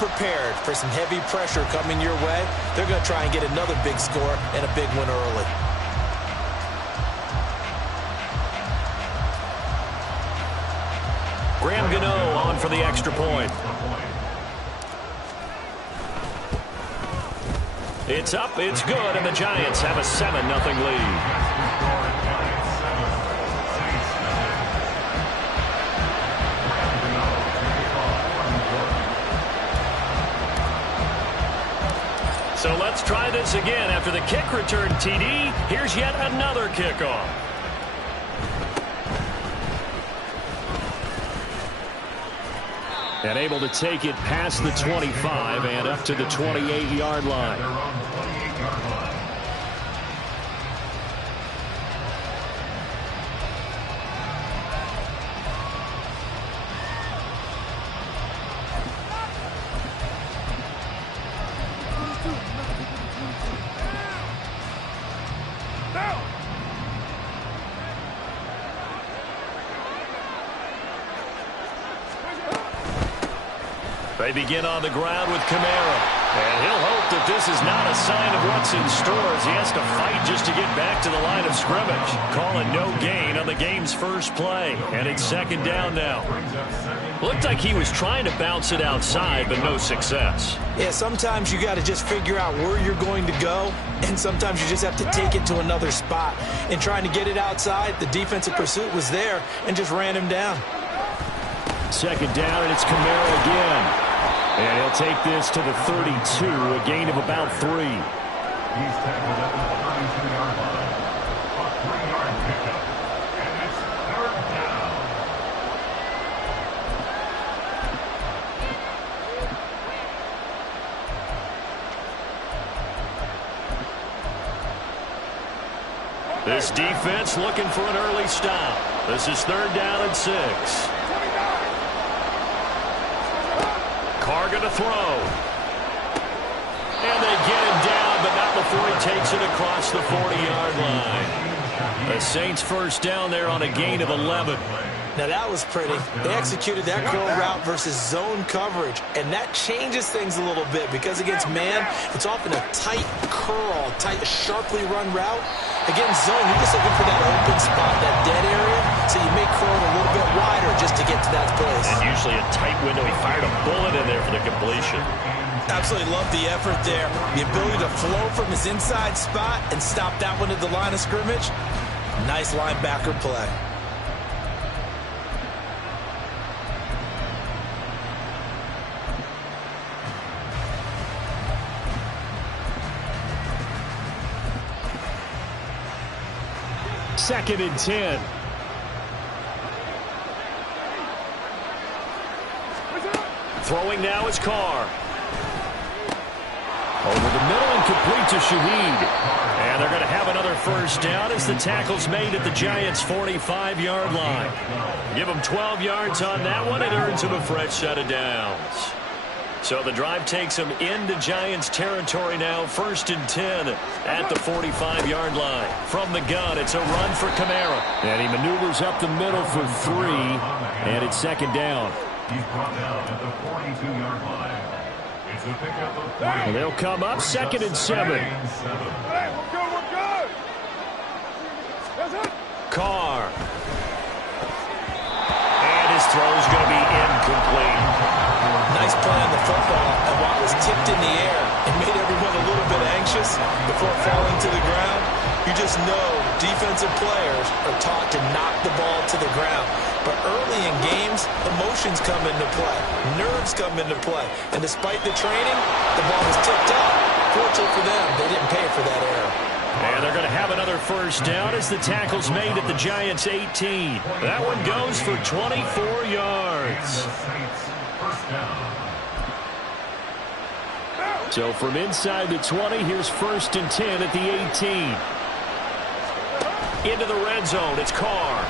prepared for some heavy pressure coming your way. They're going to try and get another big score and a big win early. Graham Gano on for the extra point. It's up, it's good, and the Giants have a 7-0 lead. So let's try this again. After the kick return TD, here's yet another kickoff. And able to take it past the 25 and up to the 28-yard line. They begin on the ground with Kamara. And he'll hope that this is not a sign of what's in store as he has to fight just to get back to the line of scrimmage. Calling no gain on the game's first play. And it's second down now. Looked like he was trying to bounce it outside, but no success. Yeah, sometimes you got to just figure out where you're going to go, and sometimes you just have to take it to another spot. In trying to get it outside, the defensive pursuit was there and just ran him down. Second down, and it's Kamara again. And he'll take this to the 32, a gain of about 3. He's tackled at the 32-yard line. A 3-yard pickup. And it's third down. This defense looking for an early stop. This is third down and 6. Carr going to throw. And they get him down, but not before he takes it across the 40-yard line. The Saints first down there on a gain of 11. Now that was pretty. They executed that curl route versus zone coverage, and that changes things a little bit because against man, it's often a tight curl, tight, sharply run route. Against zone, you're just looking for that open spot, that dead area, so you may curl it a little bit wider just to get to that place. And usually a tight window. He fired a bullet in there for the completion. Absolutely love the effort there. The ability to flow from his inside spot and stop that one at the line of scrimmage. Nice linebacker play. Second and 10. Throwing now is Carr. Over the middle and complete to Shaheed. And they're going to have another first down as the tackle's made at the Giants' 45-yard line. Give them 12 yards on that one. It earns them a fresh set of downs. So the drive takes them into Giants territory now. First and 10 at the 45-yard line. From the gun, it's a run for Kamara. And he maneuvers up the middle for 3. And it's second down. He's brought down at the 42-yard line. It's a pickup of 3. And they'll come up second and 7. Hey, we're good. That's it. Carr. And his throw's going to be incomplete. Nice play on the football, and while it was tipped in the air, it made everyone a little bit anxious before falling to the ground. You just know defensive players are taught to knock the ball to the ground. But early in games, emotions come into play. Nerves come into play. And despite the training, the ball was tipped up. Fortunately for them, they didn't pay for that error. And they're going to have another first down as the tackle's made at the Giants' 18. That one goes for 24 yards. So from inside the 20, here's first and 10 at the 18. Into the red zone, it's Carr.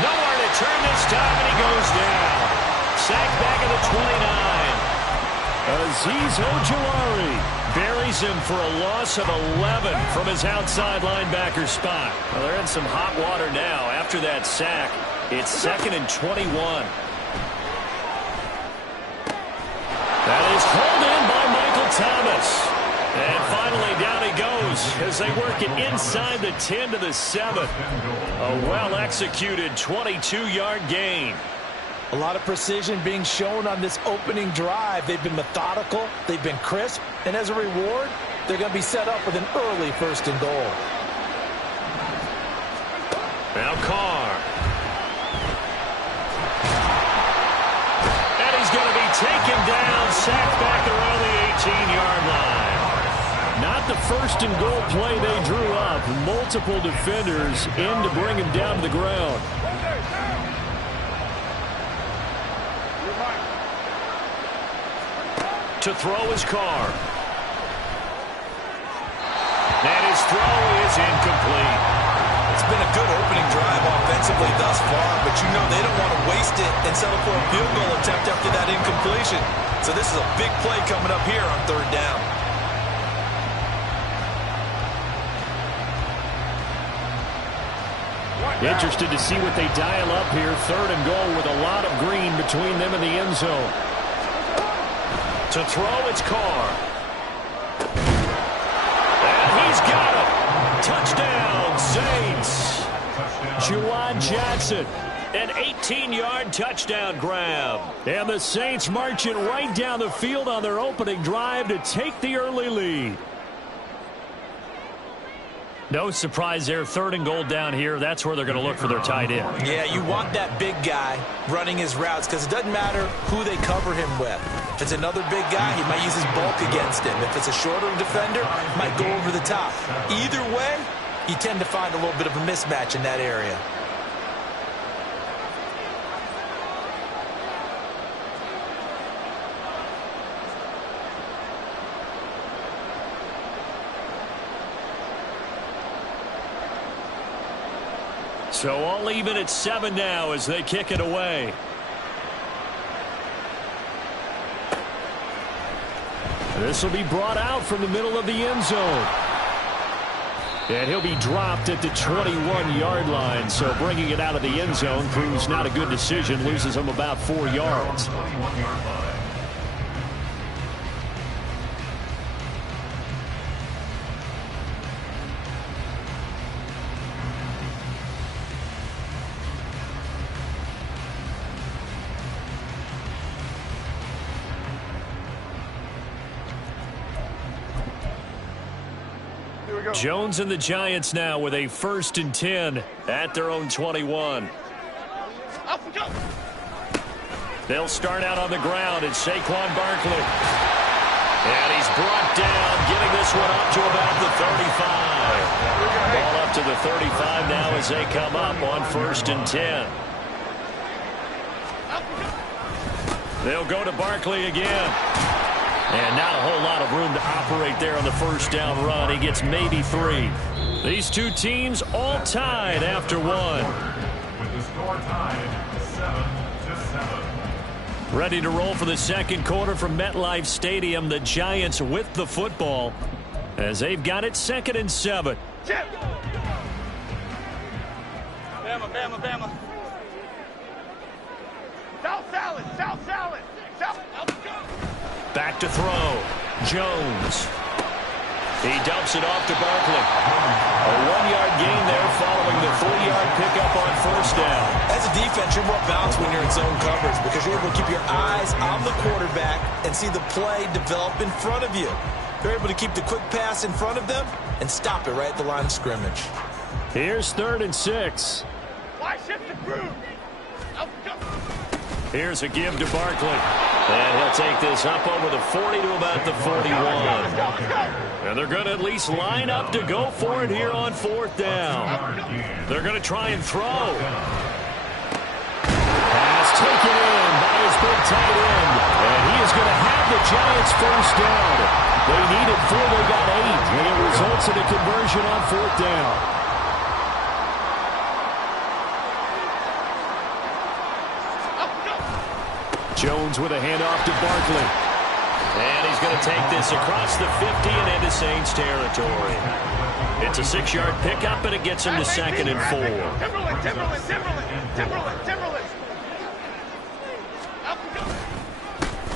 Nowhere to turn this time, and he goes down. Sacked back at the 29. Azeez Ojulari buries him for a loss of 11 from his outside linebacker spot. Well, they're in some hot water now. After that sack, it's second and 21. That is hauled in by Michael Thomas. And finally, down he goes as they work it inside the 10 to the 7. A well-executed 22-yard gain. A lot of precision being shown on this opening drive. They've been methodical, they've been crisp, and as a reward, they're going to be set up with an early 1st and goal. Now Carr. And he's going to be taken down, sacked back around the 18-yard line. Not the 1st and goal play they drew up. Multiple defenders in to bring him down to the ground. To throw his Carr. And his throw is incomplete. It's been a good opening drive offensively thus far, but you know they don't want to waste it and settle for a field goal attempt after that incompletion. So this is a big play coming up here on 3rd down. Interested to see what they dial up here. 3rd and goal with a lot of green between them and the end zone. To throw, it's Carr. And he's got him. Touchdown, Saints. Juwan Johnson, an 18-yard touchdown grab. And the Saints marching right down the field on their opening drive to take the early lead. No surprise there. 3rd and goal down here. That's where they're going to look for their tight end. Yeah, you want that big guy running his routes because it doesn't matter who they cover him with. If it's another big guy, he might use his bulk against him. If it's a shorter defender, he might go over the top. Either way, you tend to find a little bit of a mismatch in that area. So all even at 7 now as they kick it away. This will be brought out from the middle of the end zone. And he'll be dropped at the 21-yard line. So bringing it out of the end zone proves not a good decision. Loses him about 4 yards. Jones and the Giants now with a 1st and 10 at their own 21. They'll start out on the ground. It's Saquon Barkley. And he's brought down, getting this one up to about the 35. Ball up to the 35 now as they come up on 1st and 10. They'll go to Barkley again. And not a whole lot of room to operate there on the 1st down run. He gets maybe 3. These two teams all tied after 1. With the score tied 7-7. Ready to roll for the 2nd quarter from MetLife Stadium. The Giants with the football as they've got it 2nd and 7. Chip. Bama, Bama, Bama. South salad, South salad. South. Back to throw. Jones. He dumps it off to Barkley. A 1-yard gain there following the 3-yard pickup on 1st down. As a defense, you're more balanced when you're in zone coverage because you're able to keep your eyes on the quarterback and see the play develop in front of you. You're able to keep the quick pass in front of them and stop it right at the line of scrimmage. Here's 3rd and 6. Why shift the groove? Here's a give to Barkley. And he'll take this up over the 40 to about the 41. And they're going to at least line up to go for it here on 4th down. They're going to try and throw. Pass taken in by his big tight end. And he is going to have the Giants 1st down. They needed 4, they got 8. And it results in a conversion on 4th down. Jones with a handoff to Barkley. And he's going to take this across the 50 and into Saints territory. It's a 6-yard pickup, and it gets him to 2nd and 4.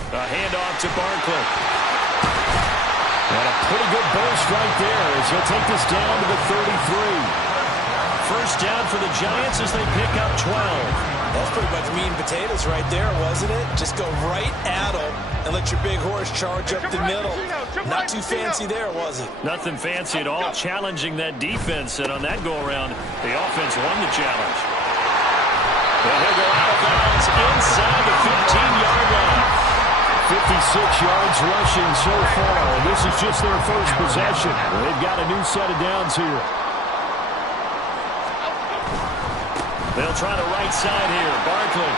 A handoff to Barkley. And a pretty good burst right there as he'll take this down to the 33. First down for the Giants as they pick up 12. That's pretty much meat and potatoes right there, wasn't it? Just go right at them and let your big horse charge up the middle. Not too fancy there, was it? Nothing fancy at all. Challenging that defense, and on that go-around, the offense won the challenge. And he'll go out of bounds inside the 15-yard line. 56 yards rushing so far. This is just their first possession. They've got a new set of downs here. They'll try the right side here. Barkley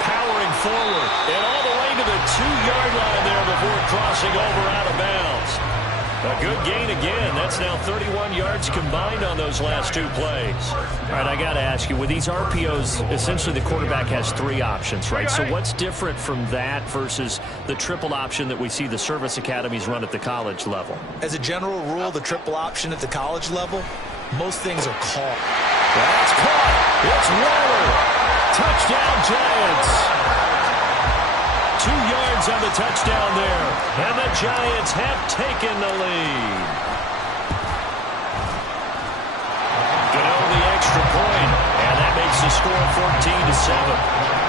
powering forward and all the way to the 2-yard line there before crossing over out of bounds. A good gain again. That's now 31 yards combined on those last 2 plays. All right, I got to ask you, with these RPOs, essentially the quarterback has 3 options, right? So what's different from that versus the triple option that we see the service academies run at the college level? As a general rule, the triple option at the college level, most things are called. That's caught. It's Waller. Touchdown, Giants. 2 yards on the touchdown there. And the Giants have taken the lead. Gano the extra point. And that makes the score 14-7.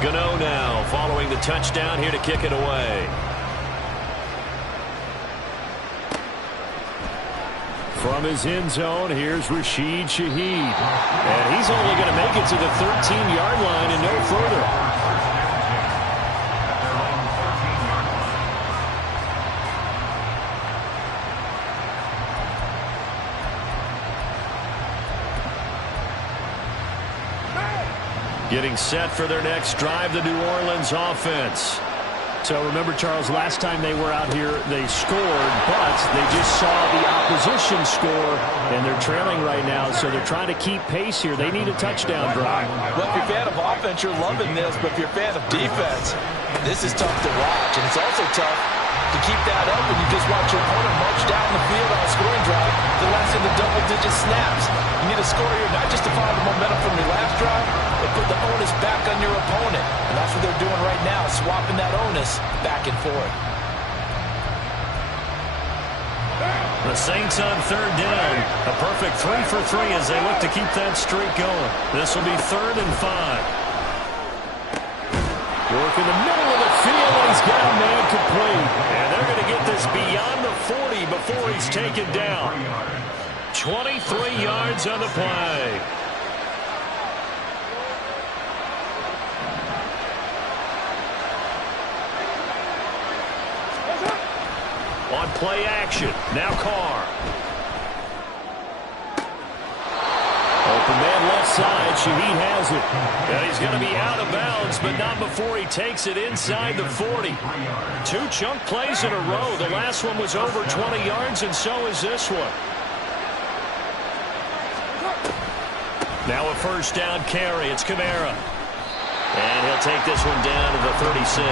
Gano now following the touchdown here to kick it away. From his end zone, here's Rashid Shaheed. And he's only going to make it to the 13-yard line and no further. Getting set for their next drive, the New Orleans offense. So remember, Charles, last time they were out here, they scored, but they just saw the opposition score, and they're trailing right now, so they're trying to keep pace here. They need a touchdown drive. Well, if you're a fan of offense, you're loving this, but if you're a fan of defense, this is tough to watch, and it's also tough to keep that up when you just watch your opponent march down the field on a scoring drive to last in the double-digit snaps. You need a score here not just to follow the momentum from your last drive, but put the onus back on your opponent. And that's what they're doing right now, swapping that onus back and forth. The Saints on third down. A perfect 3 for 3 as they look to keep that streak going. This will be 3rd and 5. Work in the middle of the field, and he's got a man complete. And they're going to get this beyond the 40 before he's taken down. 23 yards on the play. On play action, now Carr. Open man left side, Shaheed has it. And he's going to be out of bounds, but not before he takes it inside the 40. 2 chunk plays in a row. The last one was over 20 yards, and so is this one. Now a first down carry. It's Kamara. And he'll take this one down to the 36.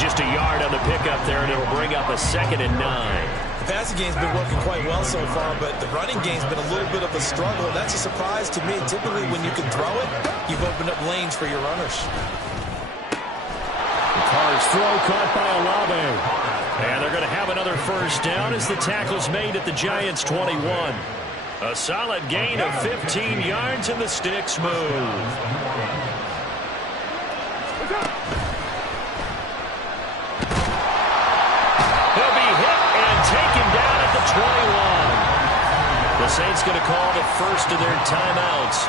Just a yard on the pickup there, and it'll bring up a 2nd and 9. The passing game's been working quite well so far, but the running game's been a little bit of a struggle. That's a surprise to me. Typically, when you can throw it, you've opened up lanes for your runners. Carr's throw caught by Olave. And they're going to have another first down as the tackle's made at the Giants' 21. A solid gain of 15 yards, and the sticks move. He'll be hit and taken down at the 21. The Saints going to call the first of their timeouts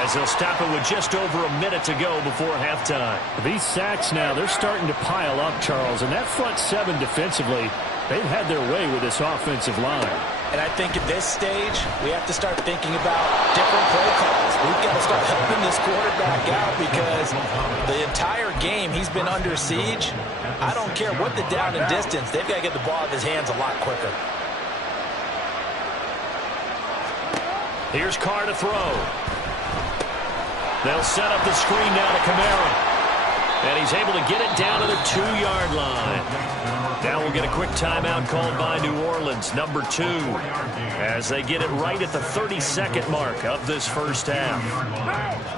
as they'll stop it with just over a minute to go before halftime. These sacks now, they're starting to pile up, Charles, and that front 7 defensively, they've had their way with this offensive line. And I think at this stage, we have to start thinking about different play calls. We've got to start helping this quarterback out because the entire game he's been under siege. I don't care what the down and distance. They've got to get the ball out of his hands a lot quicker. Here's Carr to throw. They'll set up the screen now to Kamara. And he's able to get it down to the 2-yard line. Now we'll get a quick timeout called by New Orleans, number 2, as they get it right at the 32nd mark of this first half.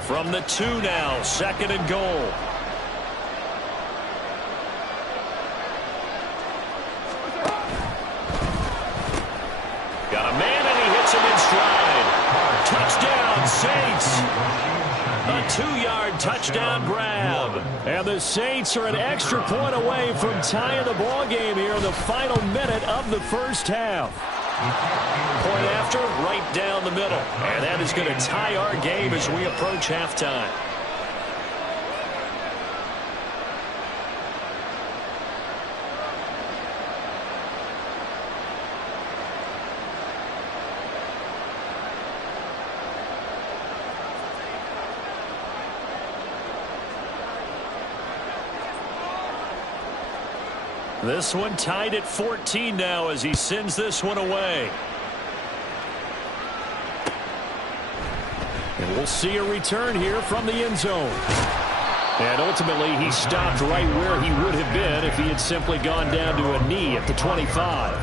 From the 2 now, 2nd and goal. Got a man, and he hits him in stride. Touchdown, Saints. A 2-yard touchdown grab. And the Saints are an extra point away from tying the ball game here in the final minute of the first half. Point after, right down the middle. And that is going to tie our game as we approach halftime. This one tied at 14 now as he sends this one away. And we'll see a return here from the end zone. And ultimately, he stopped right where he would have been if he had simply gone down to a knee at the 25.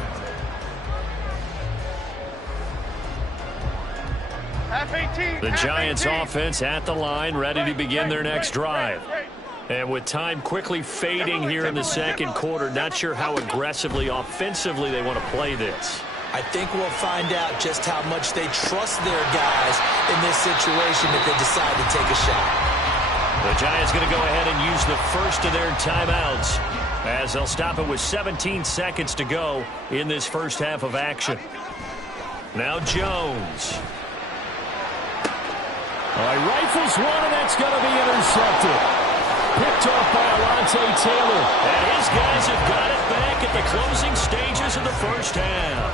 The Giants offense at the line, ready to begin their next drive. And with time quickly fading here in the second quarter, not sure how aggressively, offensively they want to play this. I think we'll find out just how much they trust their guys in this situation if they decide to take a shot. The Giants going to go ahead and use the first of their timeouts as they'll stop it with 17 seconds to go in this first half of action. Now Jones. All right, rifles one, and that's going to be intercepted. Picked off by Alontae Taylor. And his guys have got it back at the closing stages of the first half.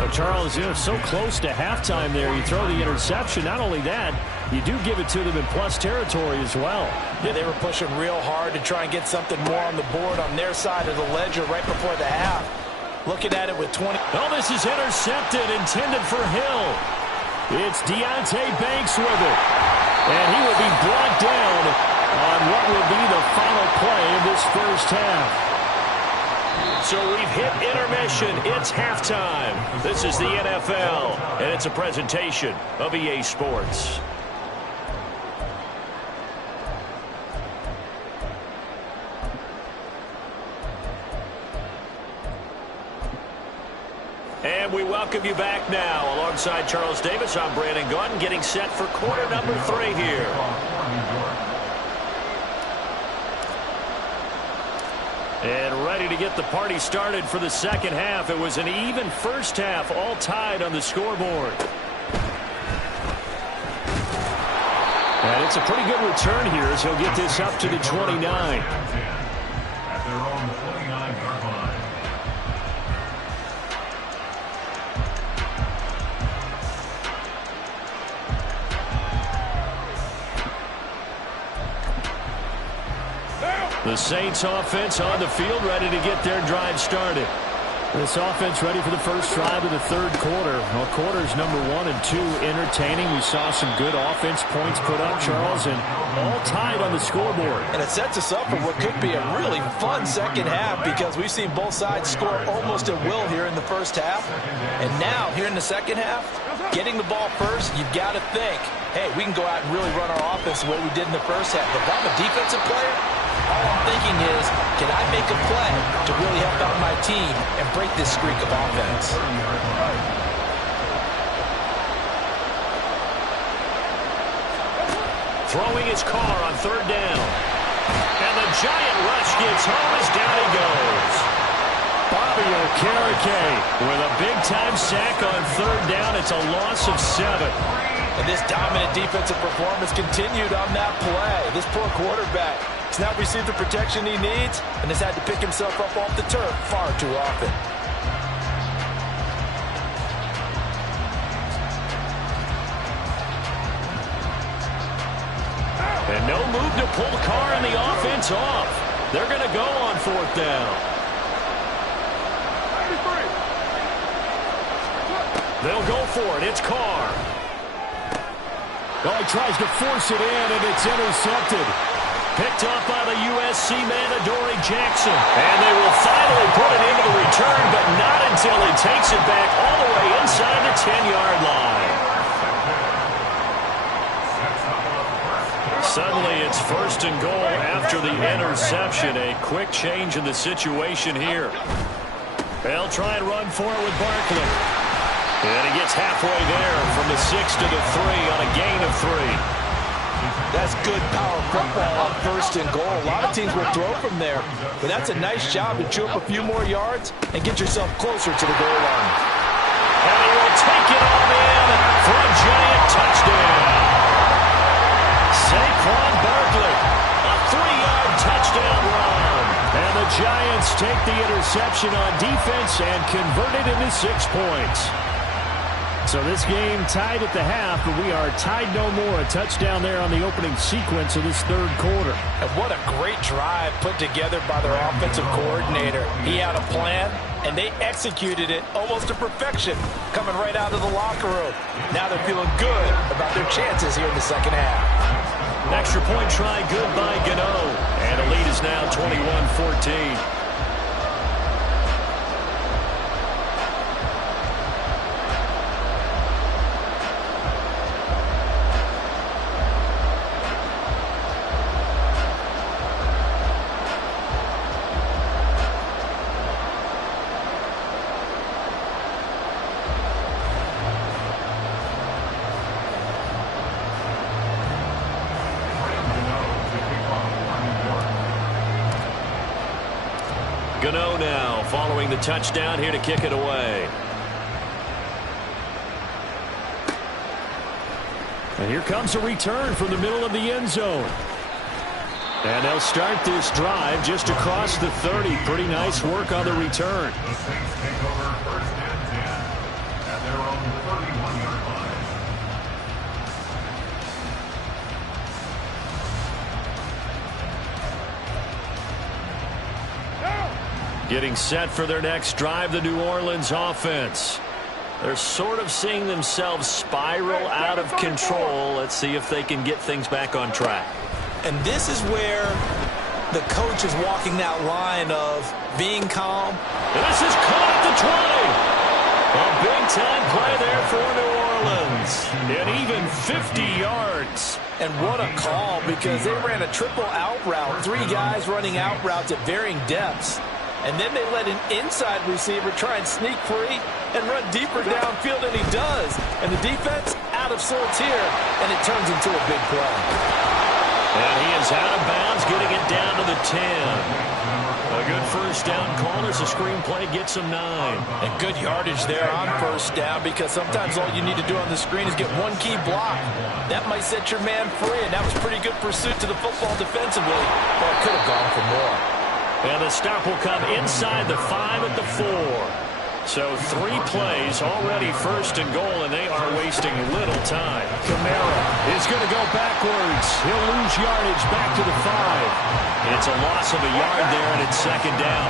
Well, Charles, so close to halftime there. You throw the interception. Not only that, you do give it to them in plus territory as well. Yeah, they were pushing real hard to try and get something more on the board on their side of the ledger right before the half. Looking at it with 20. Oh, this is intercepted, intended for Hill. It's Deonte Banks with it. And he will be brought down on what will be the final play of this first half. So we've hit intermission. It's halftime. This is the NFL, and it's a presentation of EA Sports. And we welcome you back now. Alongside Charles Davis, I'm Brandon Gaudin, getting set for quarter number 3 here. And ready to get the party started for the second half. It was an even first half, all tied on the scoreboard. And it's a pretty good return here as he'll get this up to the 29. At their own 29-yard line. The Saints offense on the field, ready to get their drive started. This offense ready for the first drive of the third quarter. Well, quarters number 1 and 2 entertaining. We saw some good offense points put up, Charles, and all tied on the scoreboard. And it sets us up for what could be a really fun second half because we've seen both sides score almost at will here in the first half. And now, here in the second half, getting the ball first, you've got to think, hey, we can go out and really run our offense the way we did in the first half. But if I'm a defensive player, all I'm thinking is, can I make a play to really help out my team and break this streak of offense? Throwing his car on third down. And the giant rush gets home as down he goes. Bobby Okereke With a big-time sack on third down, it's a loss of 7. And this dominant defensive performance continued on that play. This poor quarterback has not received the protection he needs and has had to pick himself up off the turf far too often. And no move to pull Carr and the offense off. They're going to go on fourth down. They'll go for it. It's Carr. Well, he tries to force it in, and it's intercepted. Picked up by the USC man, Adoree Jackson. And they will finally put it into the return, but not until he takes it back all the way inside the 10-yard line. Suddenly, it's 1st and goal after the interception. A quick change in the situation here. They'll try and run for it with Barkley. And he gets halfway there from the 6 to the 3 on a gain of 3. That's good power football on 1st and goal. A lot of teams will throw from there, but that's a nice job to chew up a few more yards and get yourself closer to the goal line. And he will take it on in for a giant touchdown. Saquon Barkley, a 3-yard touchdown run. And the Giants take the interception on defense and convert it into 6 points. So this game tied at the half, but we are tied no more. A touchdown there on the opening sequence of this 3rd quarter. And what a great drive put together by their offensive coordinator. He had a plan, and they executed it almost to perfection, coming right out of the locker room. Now they're feeling good about their chances here in the 2nd half. Extra point try good by Gano. And the lead is now 21-14. Gano now following the touchdown here to kick it away. And here comes a return from the middle of the end zone. And they'll start this drive just across the 30. Pretty nice work on the return. The Saints take over 1st and 10 at their own 31-yard line. Getting set for their next drive, the New Orleans offense. They're sort of seeing themselves spiral out of control. Let's see if they can get things back on track. And this is where the coach is walking that line of being calm. And this is caught at the 20. A big-time play there for New Orleans. And even 50 yards. And what a call, because they ran a triple out route. 3 guys running out routes at varying depths. And then they let an inside receiver try and sneak free and run deeper downfield, and he does. And the defense out of sorts here, and it turns into a big play. And he is out of bounds, getting it down to the 10. A good 1st down call as the screen play gets him 9. And good yardage there on 1st down, because sometimes all you need to do on the screen is get one key block. That might set your man free, and that was pretty good pursuit to the football defensively, but it could have gone for more. And the stop will come inside the 5 at the 4. So 3 plays already 1st and goal, and they are wasting little time. Kamara is going to go backwards. He'll lose yardage back to the 5. It's a loss of a yard there, and it's 2nd down.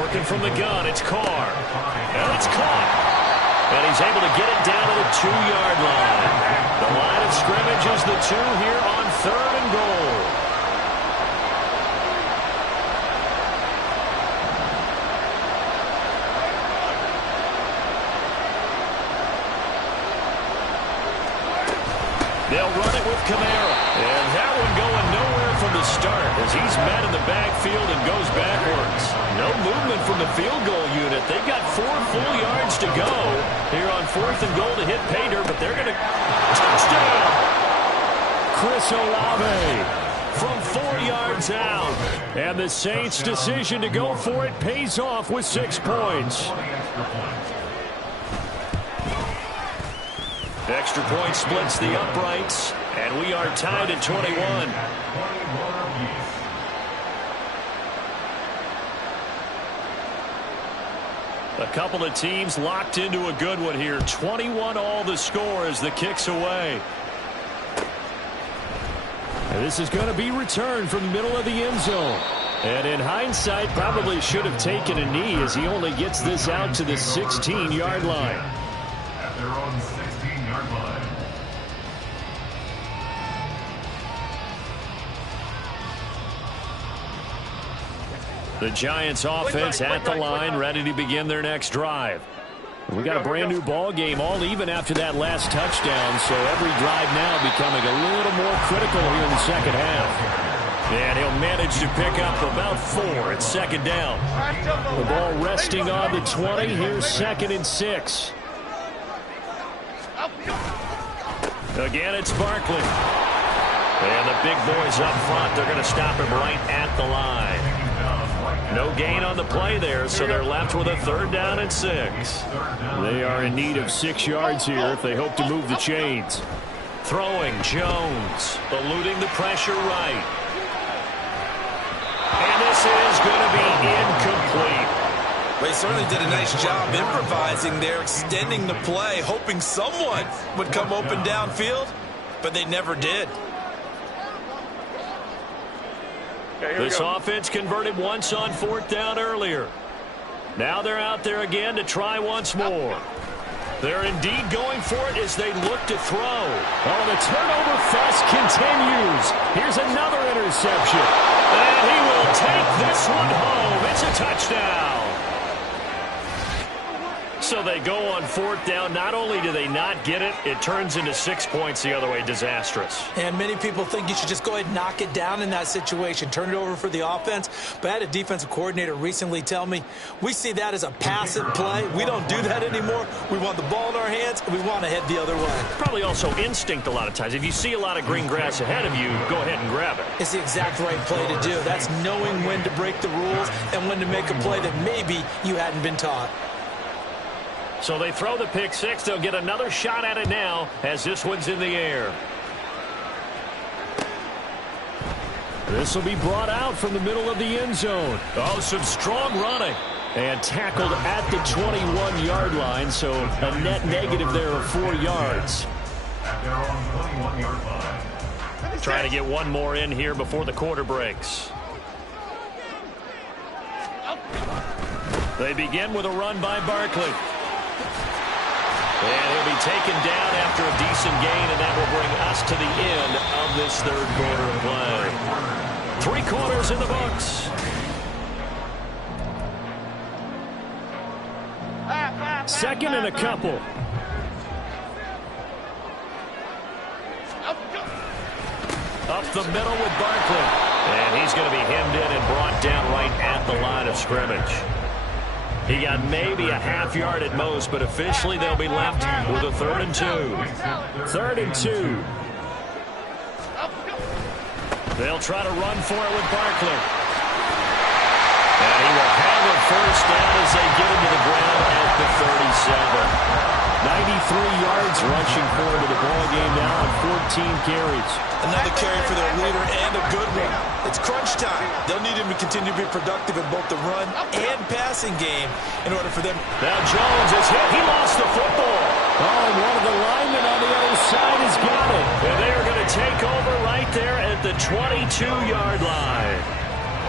Working from the gun, it's Carr. And it's caught. And he's able to get it down to the 2-yard line. The line of scrimmage is the 2 here on 3rd and goal. They'll run it with Kamara. And that one going nowhere from the start as he's met in the backfield and goes backwards. No movement from the field goal unit. They've got 4 full yards to go here on 4th and goal to hit Pater, but they're going to... Touchdown! Chris Olave From 4 yards out. And the Saints' decision to go for it pays off with 6 points. Extra point splits the uprights, and we are tied at 21. A couple of teams locked into a good one here. 21 all the score as the kick's away. And this is going to be returned from the middle of the end zone. And in hindsight, probably should have taken a knee as he only gets this out to the 16-yard line. at their own 16-yard line. The Giants offense at the line, ready to begin their next drive. We got a brand new ball game, all even after that last touchdown, so every drive now becoming a little more critical here in the second half. And he'll manage to pick up about 4 at second down. The ball resting on the 20. Here's 2nd and 6. Again, it's Barkley. And the big boys up front, they're going to stop him right at the line. No gain on the play there, so they're left with a 3rd down and 6. They are in need of 6 yards here if they hope to move the chains. Throwing, Jones, eluding the pressure right. And this is going to be incomplete. They certainly did a nice job improvising there, extending the play, hoping someone would come open downfield, but they never did. This offense converted once on 4th down earlier. Now they're out there again to try once more. They're indeed going for it as they look to throw. Oh, the turnover fest continues. Here's another interception. And he will take this one home. It's a touchdown. So they go on 4th down. Not only do they not get it, it turns into 6 points the other way. Disastrous. And many people think you should just go ahead and knock it down in that situation. Turn it over for the offense. But I had a defensive coordinator recently tell me, we see that as a passive play. We don't do that anymore. We want the ball in our hands, and we want to head the other way. Probably also instinct a lot of times. If you see a lot of green grass ahead of you, go ahead and grab it. It's the exact right play to do. That's knowing when to break the rules and when to make a play that maybe you hadn't been taught. So they throw the pick 6. They'll get another shot at it now as this one's in the air. This will be brought out from the middle of the end zone. Oh, some strong running. And tackled at the 21-yard line, so a net negative there of 4 yards. At their own 21-yard line. Trying to get one more in here before the quarter breaks. They begin with a run by Barkley. And he'll be taken down after a decent gain, and that will bring us to the end of this 3rd quarter of play. 3 quarters in the books. Second and a couple. Up the middle with Barkley. And he's going to be hemmed in and brought down right at the line of scrimmage. He got maybe a half yard at most, but officially they'll be left with a 3rd and 2. 3rd and 2. They'll try to run for it with Barkley. And he will have a 1st down as they get him to the ground at the 37. 93 yards rushing forward to the ball game now on 14 carries. Another carry for their leader and a good one. It's crunch time. They'll need him to continue to be productive in both the run and passing game in order for them. Now Jones is hit. He lost the football. Oh, and one of the linemen on the other side has got it. And they are going to take over right there at the 22-yard line.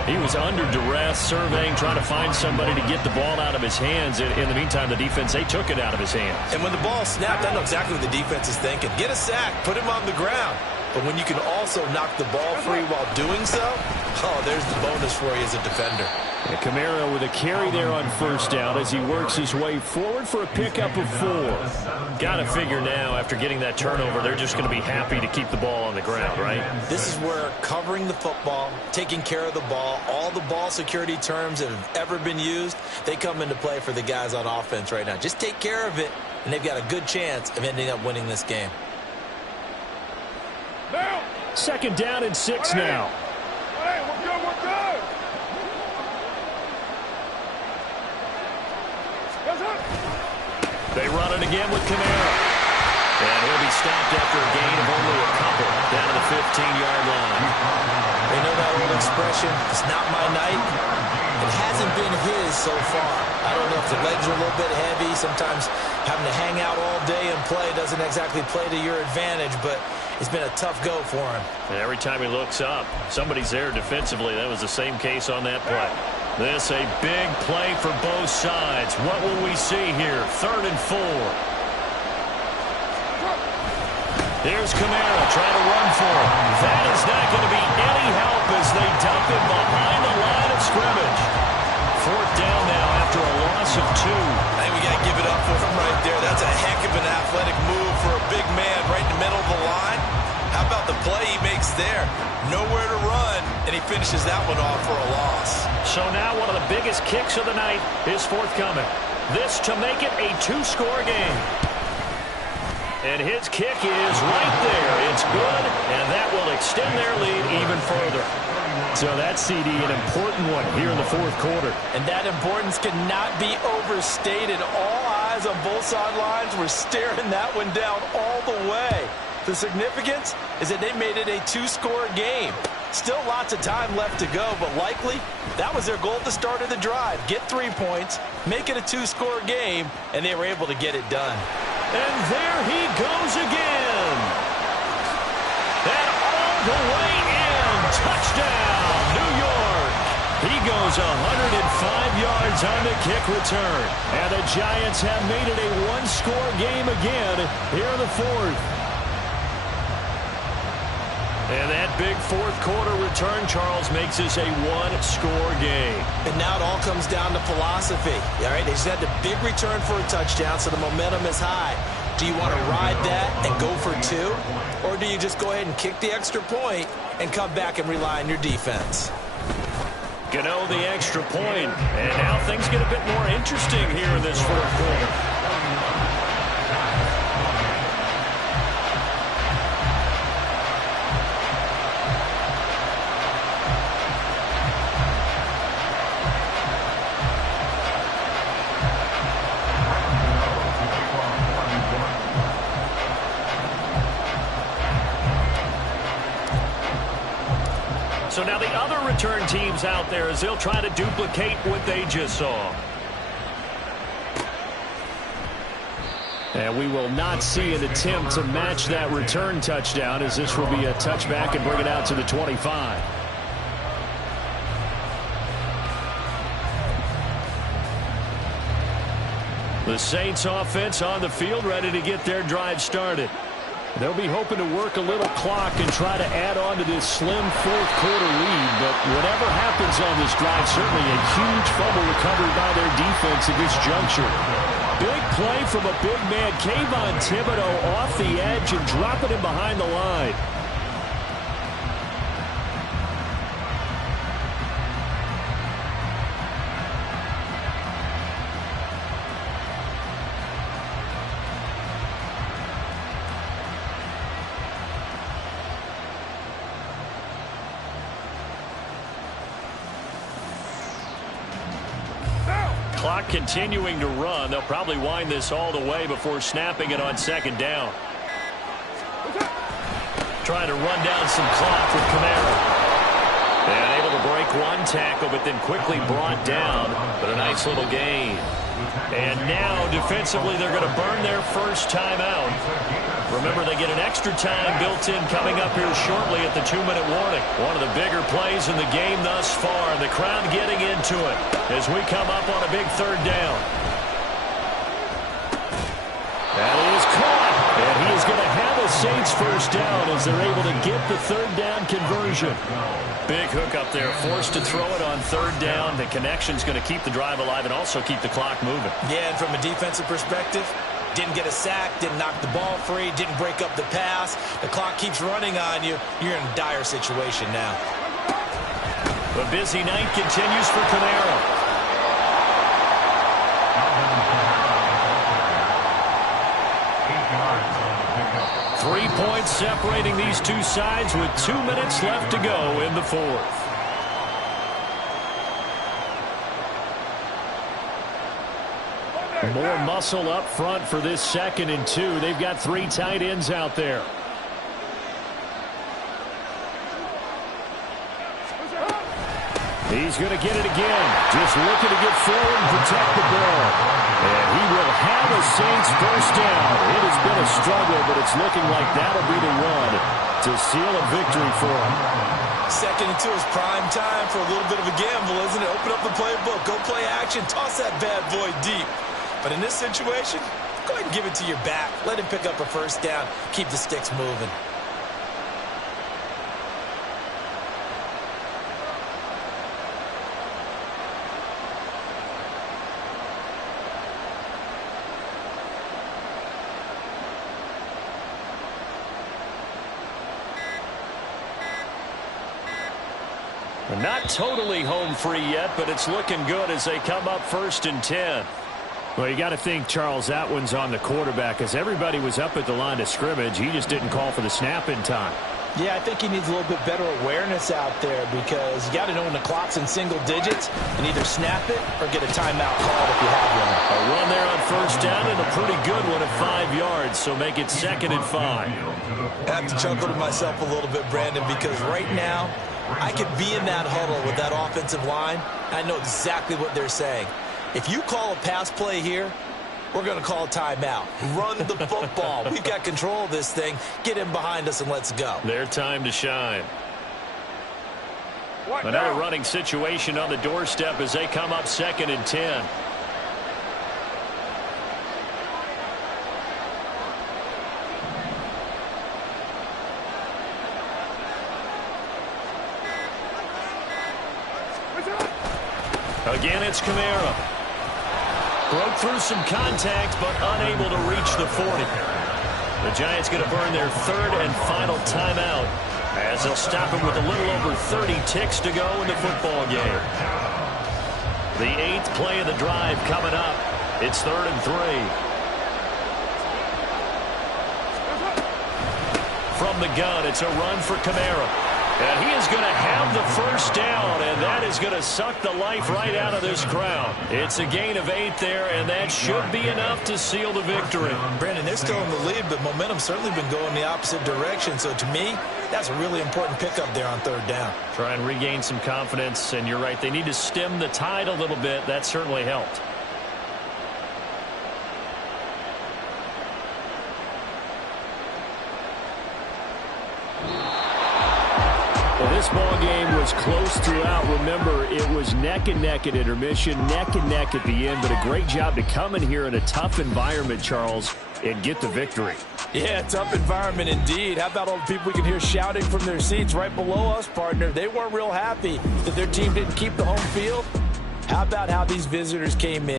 He was under duress, surveying, trying to find somebody to get the ball out of his hands. In the meantime, the defense, they took it out of his hands. And when the ball snapped, I know exactly what the defense is thinking. Get a sack, put him on the ground. But when you can also knock the ball free while doing so, oh, there's the bonus for you as a defender. And Kamara with a carry there on 1st down as he works his way forward for a pickup of 4. Got to figure now, after getting that turnover, they're just going to be happy to keep the ball on the ground, right? This is where covering the football, taking care of the ball, all the ball security terms that have ever been used, they come into play for the guys on offense right now. Just take care of it, and they've got a good chance of ending up winning this game. 2nd down and 6 now. Hey, we're good, we're good. They run it again with Kamara. And he'll be stopped after a gain of only a couple down to the 15-yard line. They know that old expression, it's not my night. It hasn't been his so far. I don't know if the legs are a little bit heavy. Sometimes having to hang out all day and play doesn't exactly play to your advantage, but it's been a tough go for him. And every time he looks up, somebody's there defensively. That was the same case on that play. This a big play for both sides. What will we see here? 3rd and 4. Here's Kamara trying to run for it. That is not going to be any help as they dump him behind the line of scrimmage. Fourth down now after a loss of 2. I think we got to give it up for him right there. That's a heck of an athletic move for a big man right in the middle of the line. How about the play he makes there? Nowhere to run, and he finishes that one off for a loss. So now one of the biggest kicks of the night is forthcoming. This to make it a 2-score game. And his kick is right there. It's good, and that will extend their lead even further. So that's, CD, an important one here in the fourth quarter. And that importance cannot be overstated. All eyes on both sidelines were staring that one down all the way. The significance is that they made it a 2-score game. Still lots of time left to go, but likely that was their goal at the start of the drive. Get 3 points, make it a 2-score game, and they were able to get it done. And there he goes again. And all the way in. Touchdown, New York. He goes 105 yards on the kick return. And the Giants have made it a 1-score game again here in the fourth. And that big fourth quarter return, Charles, makes this a 1-score game. And now it all comes down to philosophy. All right, they just had the big return for a touchdown, so the momentum is high. Do you want to ride that and go for 2? Or do you just go ahead and kick the extra point and come back and rely on your defense? Gano the extra point. And now things get a bit more interesting here in this fourth quarter. So now the other return teams out there as they'll try to duplicate what they just saw. And we will not see an attempt to match that return touchdown, as this will be a touchback and bring it out to the 25. The Saints offense on the field, ready to get their drive started. They'll be hoping to work a little clock and try to add on to this slim fourth quarter lead. But whatever happens on this drive, certainly a huge fumble recovery by their defense at this juncture. Big play from a big man, Kayvon Thibodeau, off the edge and dropping him behind the line. Clock continuing to run. They'll probably wind this all the way before snapping it on second down. Trying to run down some clock with Kamara. And able to break one tackle, but then quickly brought down. But a nice little gain. And now, defensively, they're going to burn their first timeout. Remember, they get an extra time built in coming up here shortly at the 2-minute warning. One of the bigger plays in the game thus far. The crowd getting into it as we come up on a big third down. That is caught. And he is going to have a Saints first down as they're able to get the third down conversion. Big hook up there, forced to throw it on third down. The connection's going to keep the drive alive and also keep the clock moving. Yeah, and from a defensive perspective, didn't get a sack, didn't knock the ball free, didn't break up the pass. The clock keeps running on you. You're in a dire situation now. The busy night continues for Kamara. 3 points separating these two sides with 2 minutes left to go in the fourth. More muscle up front for this 2nd and 2. They've got 3 tight ends out there. He's going to get it again. Just looking to get forward and protect the ball. And he will have a Saints first down. It has been a struggle, but it's looking like that'll be the one to seal a victory for him. 2nd and 2 is prime time for a little bit of a gamble, isn't it? Open up the playbook, go play action, toss that bad boy deep. But in this situation, go ahead and give it to your back. Let him pick up a first down. Keep the sticks moving. Not totally home free yet, but it's looking good as they come up 1st and 10. Well, you got to think, Charles, that one's on the quarterback, as everybody was up at the line of scrimmage. He just didn't call for the snap in time. Yeah, I think he needs a little bit better awareness out there, because you got to know when the clock's in single digits and either snap it or get a timeout called if you have one. A run there on 1st down and a pretty good one at 5 yards, so make it 2nd and 5. I have to chuckle to myself a little bit, Brandon, because right now I could be in that huddle with that offensive line. I know exactly what they're saying. If you call a pass play here, we're going to call a timeout. Run the football. We've got control of this thing. Get in behind us and let's go. Their time to shine. Another running situation on the doorstep as they come up 2nd and 10. Again, it's Kamara. Broke through some contact, but unable to reach the 40. The Giants going to burn their 3rd and final timeout, as they'll stop him with a little over 30 ticks to go in the football game. The 8th play of the drive coming up. It's 3rd and 3. From the gun, it's a run for Kamara. And he is going to have the first down, and that is going to suck the life right out of this crowd. It's a gain of 8 there, and that should be enough to seal the victory. Brandon, they're still in the lead, but momentum's certainly been going the opposite direction. So to me, that's a really important pickup there on 3rd down. Try and regain some confidence, and you're right. They need to stem the tide a little bit. That certainly helped. Well, this ball game was close throughout. Remember, it was neck and neck at intermission, neck and neck at the end, but a great job to come in here in a tough environment, Charles, and get the victory. Yeah, tough environment indeed. How about all the people we can hear shouting from their seats right below us, partner? They weren't real happy that their team didn't keep the home field. How about how these visitors came in?